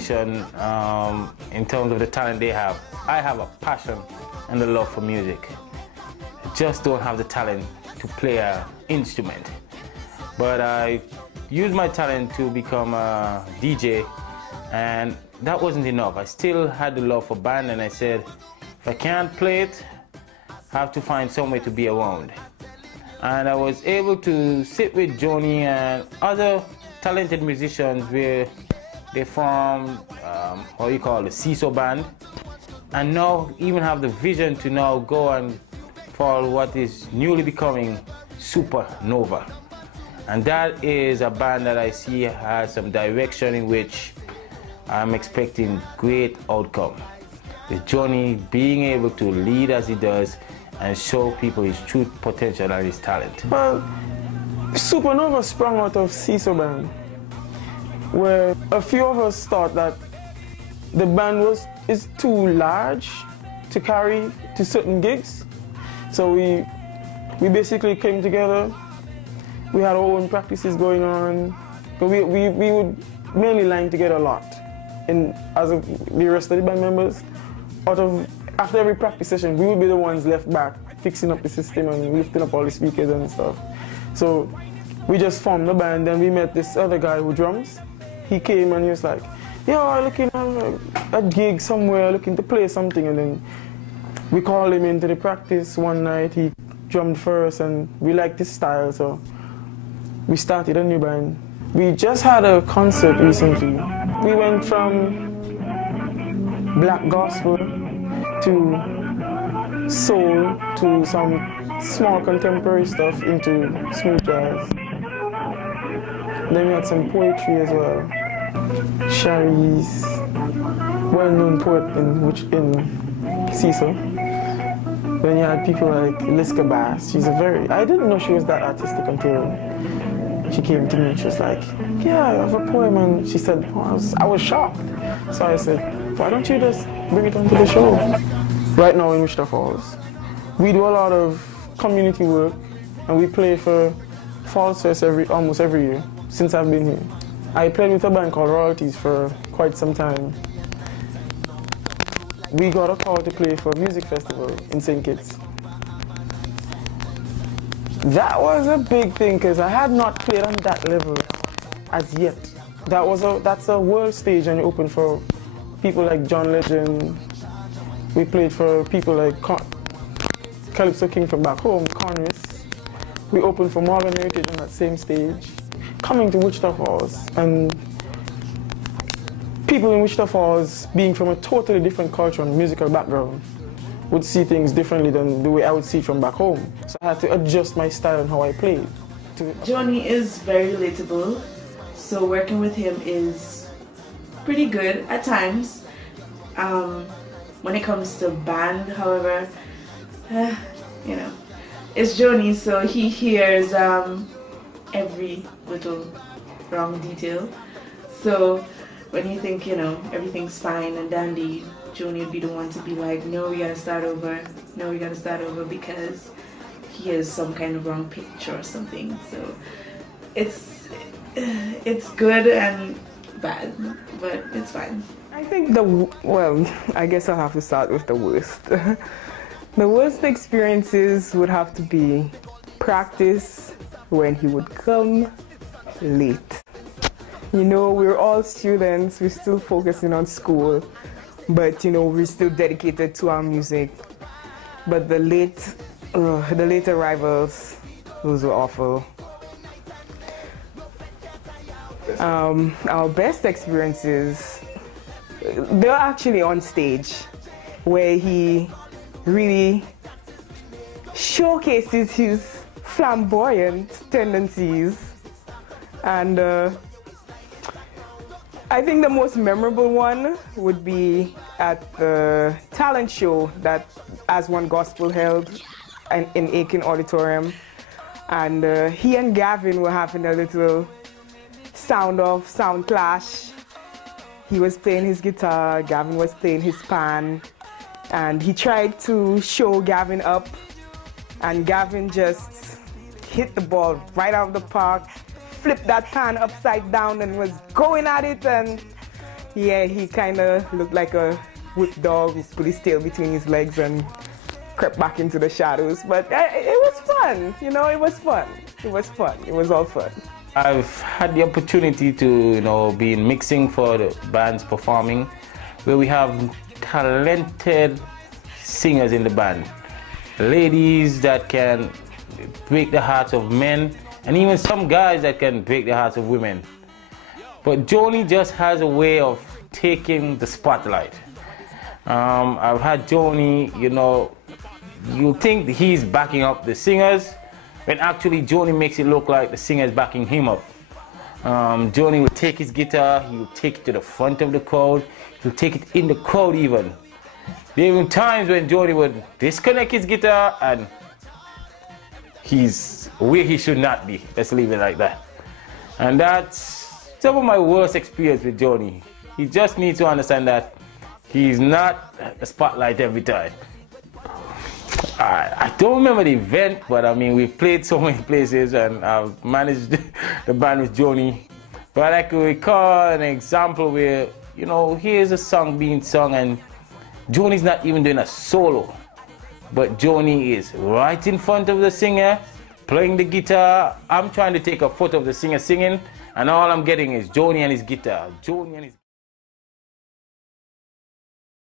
musician in terms of the talent they have. I have a passion and a love for music. I just don't have the talent to play an instrument. But I used my talent to become a DJ, and that wasn't enough. I still had the love for band, and I said, if I can't play it, I have to find some way to be around. And I was able to sit with Joni and other talented musicians where they formed, what you call the CISO band, and now even have the vision to now go and for what is newly becoming Supernova. And that is a band that I see has some direction in which I'm expecting great outcome. With Joni being able to lead as he does and show people his true potential and his talent. Well, Supernova sprung out of CISO band, where a few of us thought that the band is too large to carry to certain gigs. So we basically came together. We had our own practices going on. We would mainly line together a lot. And as the rest of the band members, after every practice session, we would be the ones left back, fixing up the system and lifting up all the speakers and stuff. So we just formed the band, then we met this other guy who drums. He came and he was like, yo, I'm looking at a gig somewhere, looking to play something. And then we called him into the practice one night. He drummed first and we liked his style, so we started a new band. We just had a concert recently. We went from black gospel to soul to some small contemporary stuff into smooth jazz. Then we had some poetry as well. Shari's well-known poet in CISO. Then you had people like Liska Bass. I didn't know she was that artistic until she came to me. She was like, yeah, I have a poem. And she said, oh, I was shocked. So I said, why don't you just bring it onto the show? Right now in Wichita Falls, we do a lot of community work, and we play for Falls Fest almost every year since I've been here. I played with a band called Royalties for quite some time. We got a call to play for a music festival in St. Kitts. That was a big thing because I had not played on that level as yet. That's a world stage, and you open for people like John Legend. We played for people like Calypso King from back home, Conris. We opened for Morgan Heritage on that same stage. Coming to Wichita Falls, and people in Wichita Falls, being from a totally different culture and musical background, would see things differently than the way I would see it from back home. So I had to adjust my style and how I played. Joni is very relatable, so working with him is pretty good at times. When it comes to band, however, you know, it's Joni, so he hears every little wrong detail. So when you think, you know, everything's fine and dandy, Joni would be the one to be like, no, we gotta start over. No, we gotta start over because he has some kind of wrong picture or something. So it's good and bad, but it's fine. I think I guess I'll have to start with the worst. The worst experiences would have to be practice when he would come late. You know, we're all students, we're still focusing on school, but you know, we're still dedicated to our music. But the late arrivals, those were awful. Our best experiences, they're actually on stage, where he really showcases his flamboyant tendencies. And I think the most memorable one would be at the talent show that As One Gospel held in Aiken Auditorium. And he and Gavin were having a little sound clash. He was playing his guitar, Gavin was playing his pan, and he tried to show Gavin up, and Gavin just hit the ball right out of the park, flipped that pan upside down and was going at it, and Yeah, he kind of looked like a whipped dog who put his tail between his legs and crept back into the shadows. But it was fun, you know, it was fun. It was fun. It was all fun. I've had the opportunity to, you know, be in mixing for the bands performing, where we have talented singers in the band. Ladies that can break the hearts of men, and even some guys that can break the hearts of women. But Joni just has a way of taking the spotlight. I've had Joni, you know, you think he's backing up the singers, when actually Joni makes it look like the singer's backing him up. Joni will take his guitar, he'll take it to the front of the crowd, he'll take it in the crowd even. There were times when Joni would disconnect his guitar and he's where he should not be. Let's leave it like that. And that's some of my worst experience with Joni. He just needs to understand that he's not a spotlight every time. I don't remember the event, but I mean, we've played so many places and I've managed the band with Joni. But I could recall an example where, you know, here's a song being sung and Joni's not even doing a solo. But Joni is right in front of the singer, playing the guitar. I'm trying to take a photo of the singer singing, and all I'm getting is Joni and his guitar. Joni and his